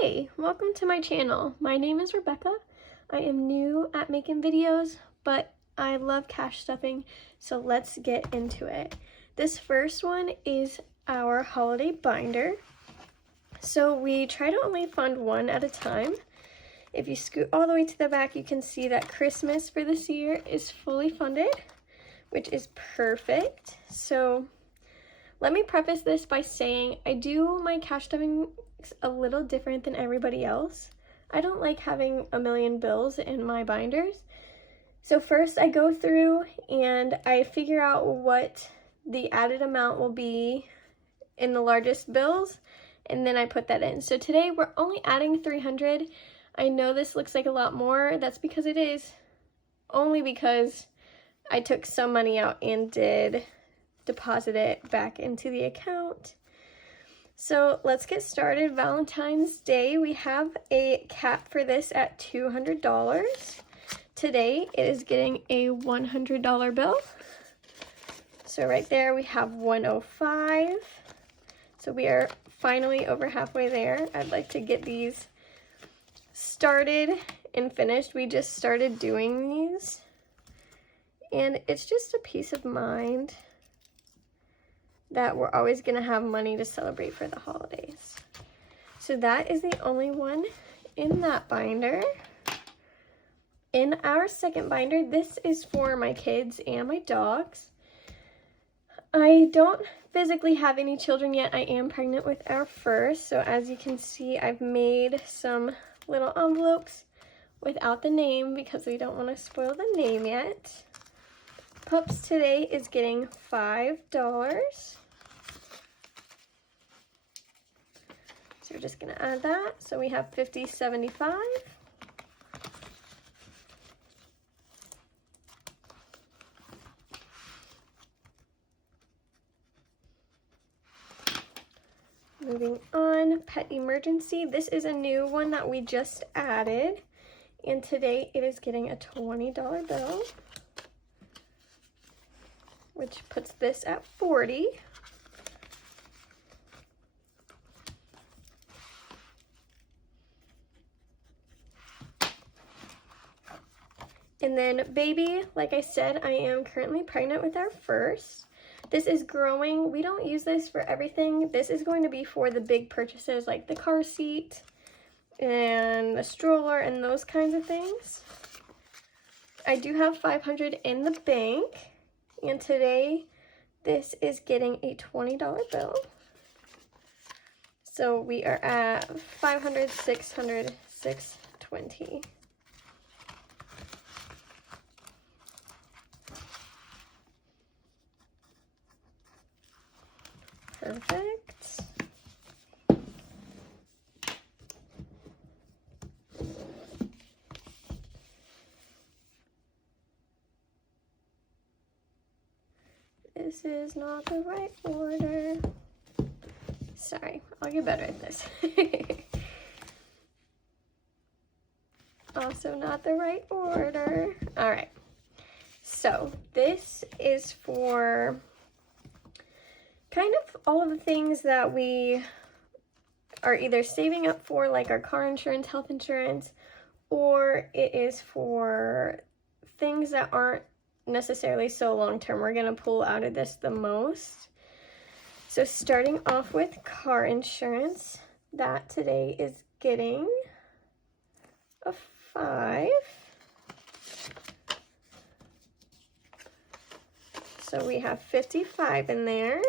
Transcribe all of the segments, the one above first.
Hey, welcome to my channel. My name is Rebecca. I am new at making videos, but I love cash stuffing, so let's get into it. This first one is our holiday binder. So we try to only fund one at a time. If you scoot all the way to the back, you can see that Christmas for this year is fully funded, which is perfect. So let me preface this by saying I do my cash stuffing a little different than everybody else. I don't like having a million bills in my binders. So first I go through and I figure out what the added amount will be in the largest bills, and then I put that in. So today we're only adding 300. I know this looks like a lot more. That's because it is, only because I took some money out and did deposit it back into the account. So let's get started. Valentine's Day, we have a cap for this at $200. Today it is getting a $100 bill. So right there we have 105. So we are finally over halfway there. I'd like to get these started and finished. We just started doing these, and it's just a peace of mind that we're always going to have money to celebrate for the holidays. So that is the only one in that binder. In our second binder, this is for my kids and my dogs. I don't physically have any children yet. I am pregnant with our first. So as you can see, I've made some little envelopes without the name because we don't want to spoil the name yet. Pups today is getting $5. So we're just going to add that. So we have 50, 75. Moving on, pet emergency. This is a new one that we just added, and today it is getting a $20 bill, which puts this at 40. And then baby, like I said, I am currently pregnant with our first. This is growing. We don't use this for everything. This is going to be for the big purchases like the car seat and the stroller and those kinds of things. I do have 500 in the bank, and today this is getting a $20 bill. So we are at 500, 600, 620. Perfect. This is not the right order. Sorry, I'll get better at this. Also not the right order. All right. So this is for kind of all of the things that we are either saving up for, like our car insurance, health insurance, or it is for things that aren't necessarily so long-term. We're going to pull out of this the most. So starting off with car insurance, that today is getting a 5. So we have 55 in there.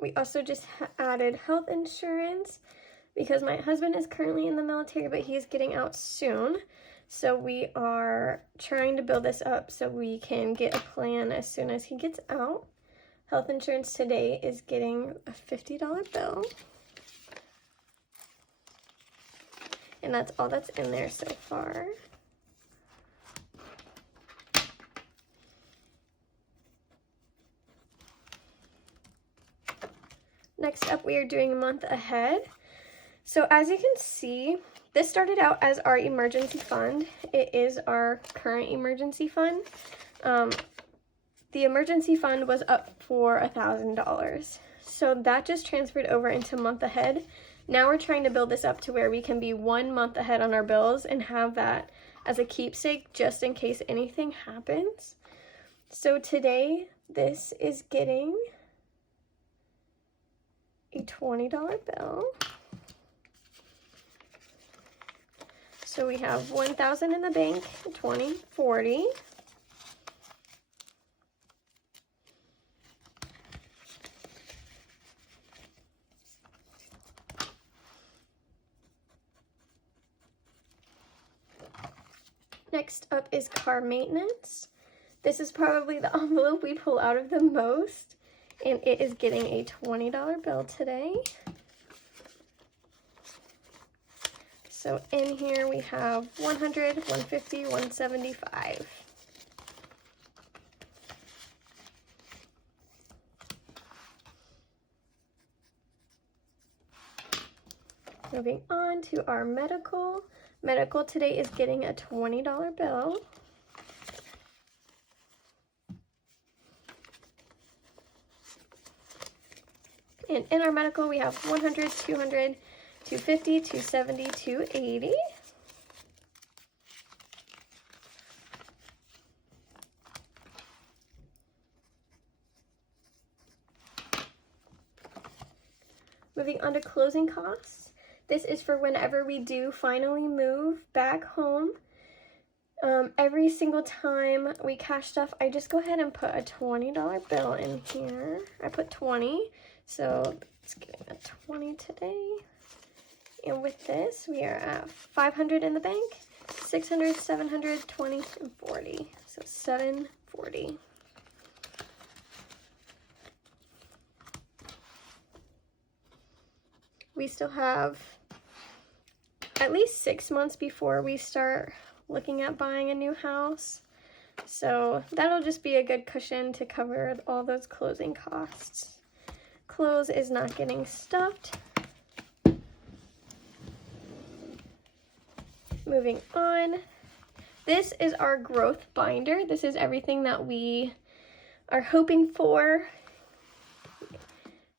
We also just added health insurance because my husband is currently in the military, but he's getting out soon. So we are trying to build this up so we can get a plan as soon as he gets out. Health insurance today is getting a $50 bill. And that's all that's in there so far. Next up, we are doing a month ahead. So as you can see, this started out as our emergency fund. It is our current emergency fund. the emergency fund was up for $1,000. So that just transferred over into month ahead. Now we're trying to build this up to where we can be 1 month ahead on our bills and have that as a keepsake just in case anything happens. So today, this is getting a $20 bill. So we have $1,000 in the bank, 20, 40. Next up is car maintenance. This is probably the envelope we pull out of the most, and it is getting a $20 bill today. So in here we have 100, 150, 175. Moving on to our medical. Medical today is getting a $20 bill. And in our medical, we have 100, 200, 250, 270, 280. Moving on to closing costs. This is for whenever we do finally move back home. Every single time we cash stuff, I just go ahead and put a $20 bill in here. I put 20, so it's getting a 20 today. And with this, we are at 500 in the bank, 600, 700, 20, and 40. So 740. We still have at least 6 months before we start looking at buying a new house. So that'll just be a good cushion to cover all those closing costs. Clothes is not getting stuffed. Moving on. This is our growth binder. This is everything that we are hoping for.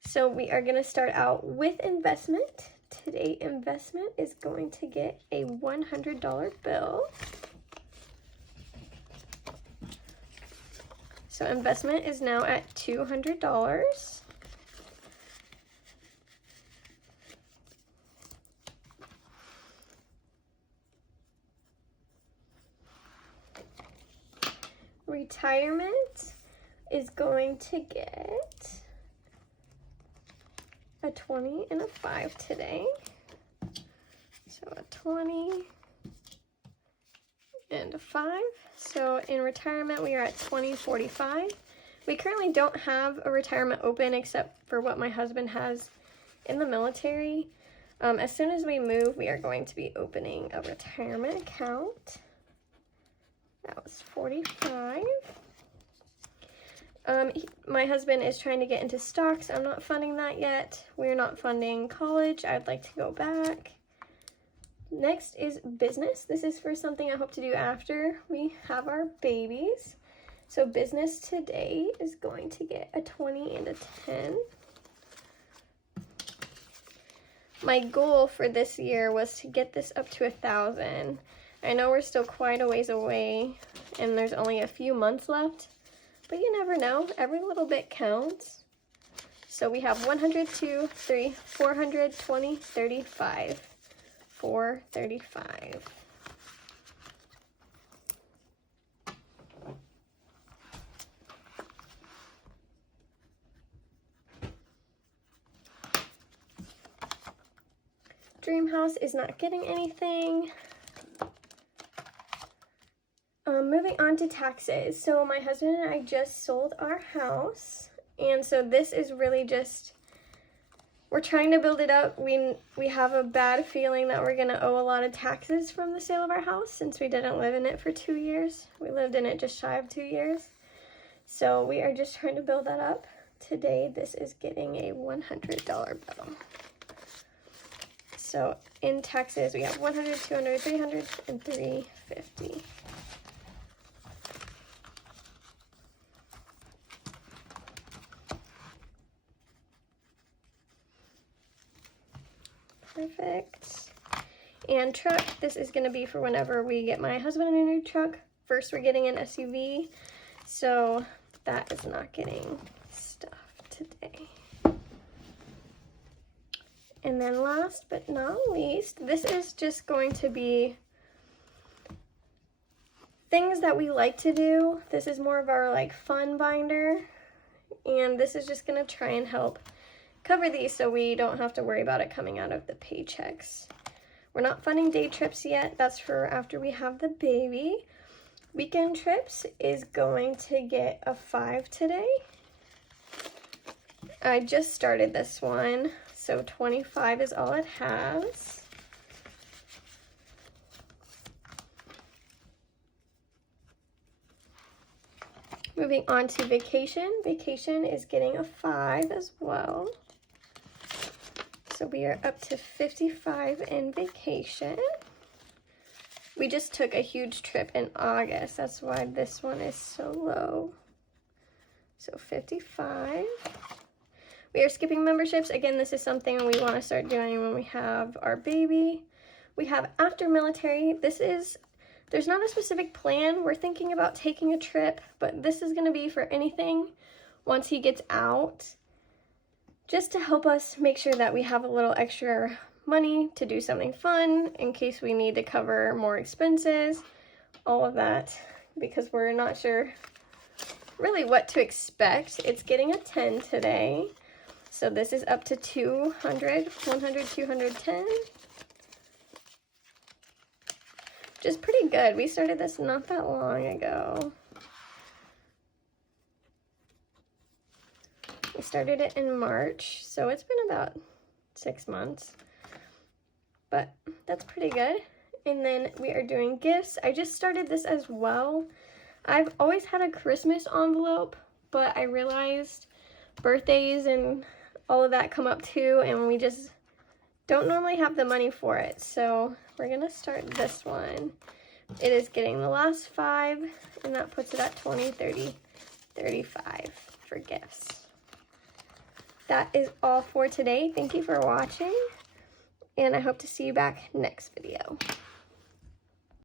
So we are going to start out with investment. Today, investment is going to get a $100 bill. So investment is now at $200. Retirement is going to get a 20 and a 5 today. So a 20 and a 5. So in retirement, we are at 2045. We currently don't have a retirement open except for what my husband has in the military. As soon as we move, we are going to be opening a retirement account. That was 45. My husband is trying to get into stocks. I'm not funding that yet. We're not funding college. I'd like to go back. Next is business. This is for something I hope to do after we have our babies. So business today is going to get a 20 and a 10. My goal for this year was to get this up to 1,000. I know we're still quite a ways away and there's only a few months left. But you never know, every little bit counts. So we have 100, 2, 3, 400, 20, 35, 435. Dream house is not getting anything. Moving on to taxes. So my husband and I just sold our house, and so this is really just, we're trying to build it up. We have a bad feeling that we're gonna owe a lot of taxes from the sale of our house since we didn't live in it for 2 years. We lived in it just shy of 2 years. So we are just trying to build that up. Today, this is getting a $100 bill. So in taxes, we have 100, 200, 300, and 350. Perfect. And truck, this is going to be for whenever we get my husband a new truck. First, we're getting an SUV, so that is not getting stuffed today. And then last but not least, this is just going to be things that we like to do. This is more of our like fun binder, and this is just going to try and help cover these so we don't have to worry about it coming out of the paychecks. We're not funding day trips yet. That's for after we have the baby. Weekend trips is going to get a 5 today. I just started this one, so 25 is all it has. Moving on to vacation. Vacation is getting a 5 as well. So we are up to 55 in vacation. We just took a huge trip in August. That's why this one is so low. So 55. We are skipping memberships. Again, this is something we want to start doing when we have our baby. We have after military. There's not a specific plan. We're thinking about taking a trip, but this is going to be for anything once he gets out, just to help us make sure that we have a little extra money to do something fun in case we need to cover more expenses, all of that, because we're not sure really what to expect. It's getting a 10 today. So this is up to 200, 100, 210. Which is pretty good. We started this not that long ago. We started it in March, so it's been about 6 months. But that's pretty good. And then we are doing gifts. I just started this as well. I've always had a Christmas envelope, but I realized birthdays and all of that come up too, and we just don't normally have the money for it. So we're gonna start this one. It is getting the last 5, and that puts it at 20, 30, 35 for gifts. That is all for today. Thank you for watching, and I hope to see you back next video.